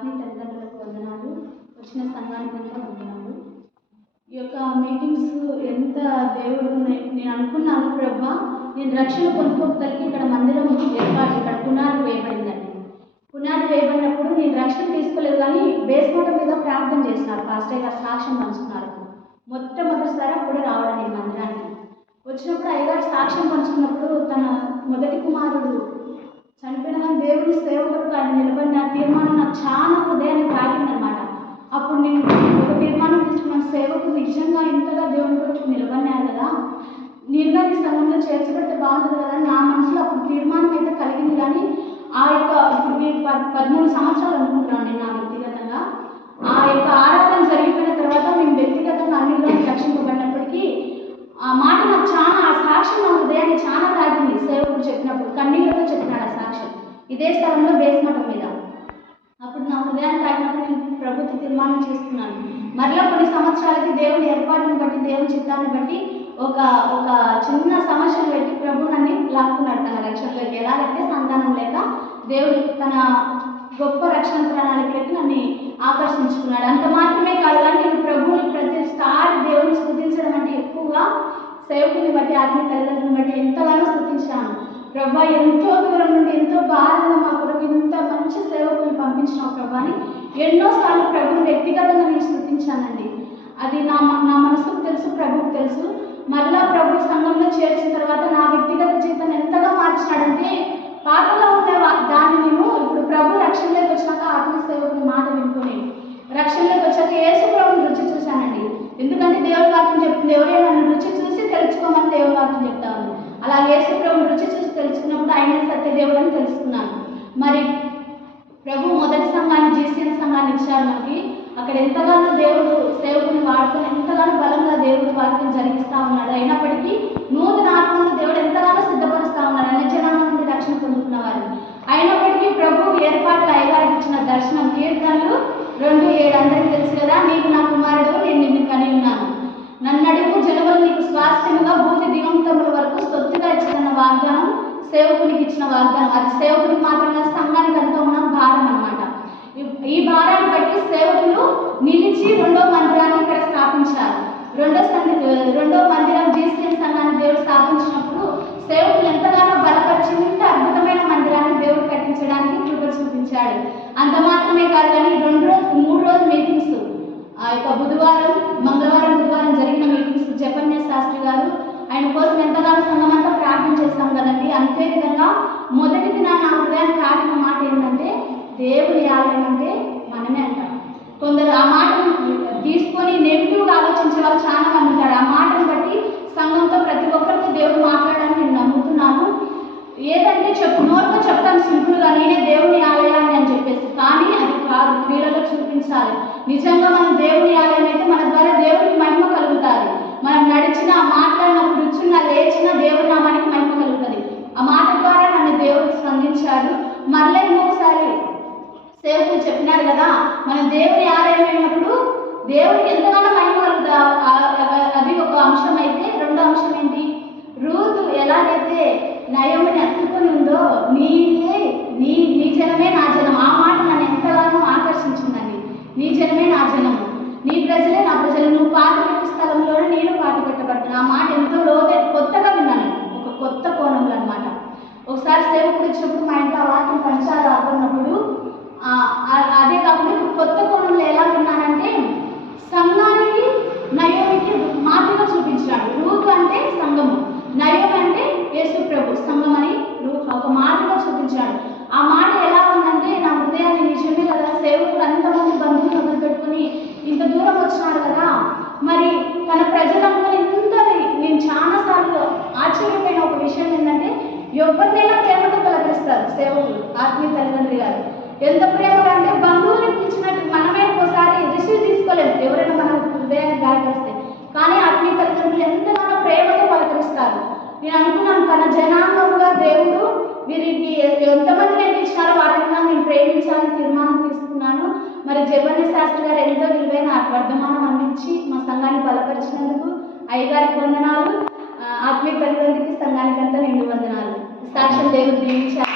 ఆత్మీయ తల్లిదండ్రులకు వందనాలు, వచ్చిన సంఘానికి అంతా వందనాలు. ఈ యొక్క మీటింగ్స్ ఎంత దేవుడు నేను అనుకున్నాను ప్రభా, నేను రక్షణ పొందుకోగలిగి ఇక్కడ మందిరం ఏర్పాటు, ఇక్కడ పునాది వేయబడిందండి. పునాది వేయబడినప్పుడు నేను రక్షణ తీసుకోలేదు, కానీ బేస్మెంట్ మీద ప్రార్థన చేసినారు. పాస్టర్ గారు సాక్ష్యం పంచుకున్నారు. మొట్టమొదటిసారి అప్పుడే రావడం నేను మందిరానికి వచ్చినప్పుడు అయ్యగారు సాక్ష్యం పంచుకున్నప్పుడు తన మొదటి కుమారుడు చనిపోయిన కానీ దేవుని సేవకుడు ఆయన నిలబడిన తీర్మానం నాకు చాలా హృదయాన్ని తాగిందనమాట. అప్పుడు నేను ఒక తీర్మానం తీసుకున్న సేవకు నిజంగా ఇంతగా దేవుని కొరకు నిలబడినారు కదా, నేను కానీ సంఘంలో చేర్చబడితే బాగుంటుంది కదా నా మనసులో అప్పుడు తీర్మానం అయితే కలిగింది. కానీ ఆ యొక్క ఇప్పుడు నేను 13 సంవత్సరాలు అనుకుంటున్నాను నేను నా వ్యక్తిగతంగా. ఆ యొక్క ఆరాధన జరిగిపోయిన తర్వాత మేము వ్యక్తిగతంగా అన్నిలో రక్షింపబడినప్పటికీ ఆ మాట నాకు చాలా, ఆ సాక్ష్యం నా హృదయాన్ని చాలా తాగింది. సేవకుడు చెప్పినప్పుడు కన్నీళ్లతో చెప్పినాడు ఆ సాక్ష్యం ఇదే స్థలంలో బేస్మెంట్ మీద. అప్పుడు నా హృదయాన్ని తాగినప్పుడు నేను ప్రభుత్వ తీర్మానం చేసుకున్నాను. మరలా కొన్ని సంవత్సరాలకి దేవుని ఏర్పాటును బట్టి, దేవుని చిత్తాన్ని బట్టి ఒక చిన్న సమస్యను పెట్టి ప్రభు నన్ను లాక్కున్నాడు తన రక్షణలోకి. ఎలాగంటే సంతానం లేక దేవుడు తన గొప్ప రక్షణ ప్రణాళికలకి నన్ను ఆకర్షించుకున్నాడు. అంత మాత్రమే కాదు, కానీ నేను ప్రభువుని ప్రతిసారి దేవుని స్తుతించడం అంటే ఎక్కువగా సేవకుని బట్టి, ఆత్మీయ తల్లిదండ్రులను బట్టి ఎంతగానో స్తుతించాను. ప్రభా, ఎంతో దూరం నుండి ఎంతో భారంగా మా కొరకు ఇంత మంచి సేవకుని పంపించిన ప్రభాని ఎన్నోసార్లు ప్రభుని వ్యక్తిగతంగా నేను స్తుతించానండి. అది నా మనసుకు తెలుసు, ప్రభువుకు తెలుసు. మళ్ళా ప్రభు సంఘంలో చేర్చిన తర్వాత నా వ్యక్తిగత జీవితాన్ని ఎంతగా మార్చాడంటే, పాతలో ఉండే దాన్ని నేను ఇప్పుడు ప్రభు రక్షణలోకి వచ్చినాక ఆత్మీయ సేవకుని మాట వినుకొని రక్షణలోకి వచ్చాక యేసు ప్రభుని రుచి చూశానండి. ఎందుకంటే దేవుని వాక్యం చెప్తుంది, ఎవరైనా నన్ను రుచి చూసి తెలుసుకోమని దేవుని వాక్యం చెప్తా ఉంది. అలా యేసు ప్రభుని రుచి చూసి తెలుసుకున్నప్పుడు ఆయన సత్యదేవుడు అని తెలుసుకున్నాను. మరి ప్రభు మొదటి సంఘాన్ని, జీసీఎన్ సంఘాన్ని ఇచ్చారు మనకి. అక్కడ ఎంతగానో దేవుడు సేవకుని వాడుకొని ఎంతగానో బలంగా దేవుడు వాక్యం జరిగిస్తూ ఉన్నాడు. అయినప్పటికీ నూతన ఆత్మను దేవుడు ఎంతగానో సిద్ధపరుస్తూ ఉన్నాడు అన్ని జనాల నుండి రక్షణ పొందుతున్న వారు. అయినప్పటికీ ప్రభు ఏర్పాట్లు అయ్యగారికి ఇచ్చిన దర్శనం కీర్తనలు 2:7 అందరికీ తెలుసు కదా, నీకు నా కుమారుడు, నేను నిన్ను కని ఉన్నాను, నన్నడుగు జనములు నీకు స్వాస్థ్యముగా భూమి దిగంతముల వరకు సొత్తుగా ఇచ్చిన వాగ్దానం సేవకునికి ఇచ్చిన వాగ్దానం. అది సేవకునికి మాత్రమే, సంఘానికి అంతా ఉన్న భారం అన్నమాట. ఈ భారాన్ని బట్టి సేవకులు నిలిచి 2వ మందిరాన్ని ఇక్కడ స్థాపించారు. 2వ మందిరం జీసీఎన్ సంఘాన్ని దేవుడు స్థాపించినప్పుడు సేవకులు ఎంతగానో బలపరిచి ఇంత అద్భుతమైన మందిరాన్ని దేవుడు కట్టించడానికి కృప చూపించాడు. అంత మాత్రమే కాదు, కానీ 3 రోజుల మీటింగ్స్, ఆ యొక్క బుధవారం, మంగళవారం, బుధవారం జరిగిన మీటింగ్స్ జపన్య శాస్త్రి గారు ఆయన కోసం ఎంతగానో సంఘం అంతా ప్రార్థన చేస్తాం కదండి. అంతేవిధంగా మొదటి దిన నా హృదయాన్ని తాకిన మాట ఏంటంటే, దేవుని ఆలయం అంటే మనమే అంటాం. కొందరు ఆ మాటను తీసుకొని నెగిటివ్గా ఆలోచించే వాళ్ళు చాలా మంది ఉంటారు. ఆ మాటను బట్టి సంఘంతో ప్రతి ఒక్కరితో దేవుడు మాట్లాడాలని నేను నమ్ముతున్నాను. ఏదంటే నోరుతో చెప్తాను సింపుల్గా, నేనే దేవుని ఆలయాన్ని అని చెప్పేసి, కానీ అది కాదు, క్రియలలో చూపించాలి. నిజంగా మనం దేవుని ఆలయం అయితే మన ద్వారా దేవునికి మహిమ కలుగుతుంది. మనం నడిచిన, మాట్లాడిన, కూర్చున్న, లేచిన దేవుని నామానికి మహిమ కలుగుతుంది. ఆ మాట ద్వారా నన్ను దేవుడు స్పందించాడు. మళ్ళీ ఇంకొకసారి సేవకులు చెప్పినారు కదా, మనం దేవుని ఆలయం అయినప్పుడు దేవుడికి ఎంతగానో మహిమ కలుగుతా. అది ఒక అంశం అయితే, రెండో అంశం ఏంటి, రూతు ఎలాగైతే నయోమిని అత్తుకొని ఉందో, నీ జనమే నా జనం, ఆ మాట నన్ను ఎంతగానో ఆకర్షించిందండి. నీ జనమే నా జనము, నీ ప్రజలే నా ప్రజలు, నువ్వు పాతిపెట్టే స్థలంలోనే నేను పాతిపెట్టబడుతున్నా. ఆ మాట ఎంతో కొత్తగా విన్నాను, ఒక కొత్త కోణంలో అనమాట. ఒకసారి సేవకుడు ఇచ్చినప్పుడు మా ఇంట్లో ఆ వాక్యం పంచాలు ఆకున్నప్పుడు, అదే కాకుండా కొత్త కోణంలో ఎలా విన్నానంటే, సంఘానికి నయోమికి మాదిరిగా చూపించాడు. రూతు అంటే సంఘము, నయోమి అంటే యేసు ప్రభు, సంఘం అని ఒక మాదిరిగా చూపించాడు. ఆ మాట ఎలా ఉందంటే నా హృదయాన్ని, నిజమే కదా, సేవకులు అంతమంది బంధువులు వదిలిపెట్టుకుని ఇంత దూరం వచ్చినారు కదా, మరి తన ప్రజలందరూ నేను చాలాసార్లు ఆశ్చర్యపోయిన ఒక విషయం ఏంటంటే, ఎవరినైనా ప్రేమతో పలకరిస్తారు సేవకులు, ఆత్మీయ తల్లిదండ్రి గారు. ఎంత ప్రేమగా అంటే బంధువులు పిలిచినట్టు మనమే ఒకసారి రిసీవ్ తీసుకోలేము, ఎవరైనా మన హృదయాన్ని గాయపరిస్తే. కానీ ఆత్మీయ తల్లిదండ్రులు ఎంతగానో ప్రేమతో పలకరిస్తారు. నేను అనుకున్నాను, తన జనాంగంగా దేవుడు వీరికి ఎంతమంది నేను ఇచ్చినారో వారిని నేను ప్రేమించాలని తీర్మానం తీసుకున్నాను. మరి జపన్య శాస్త్రి గారు ఎంతో విలువైన వర్ధమానం అందించి మా సంఘాన్ని బలపరిచినందుకు అయ్యగారికి వందనాలు, ఆత్మీయ తల్లిదండ్రులకి, సంఘానికి అంతా నిండు వందనాలు. సాక్ష్యం దేవుడు దీవించారు.